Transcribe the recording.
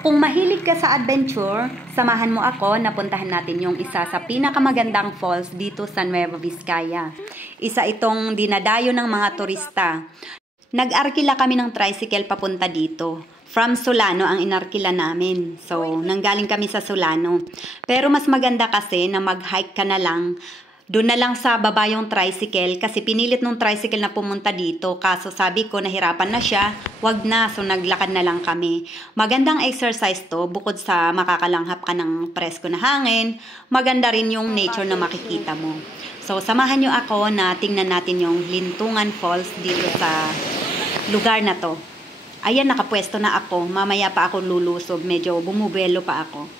Kung mahilig ka sa adventure, samahan mo ako na puntahan natin yung isa sa pinakamagandang falls dito sa Nueva Vizcaya. Isa itong dinadayo ng mga turista. Nag-arkila kami ng tricycle papunta dito. From Solano ang inarkila namin. So, nanggaling kami sa Solano. Pero mas maganda kasi na mag-hike ka na lang. Doon na lang sa baba yung tricycle kasi pinilit nung tricycle na pumunta dito. Kaso sabi ko nahirapan na siya, wag na. So naglakad na lang kami. Magandang exercise to bukod sa makakalanghap ka ng presko na hangin. Maganda rin yung nature na makikita mo. So samahan nyo ako na tingnan natin yung Lintungan Falls dito sa lugar na to. Ayan, nakapwesto na ako. Mamaya pa ako lulusob. Medyo bumubelo pa ako.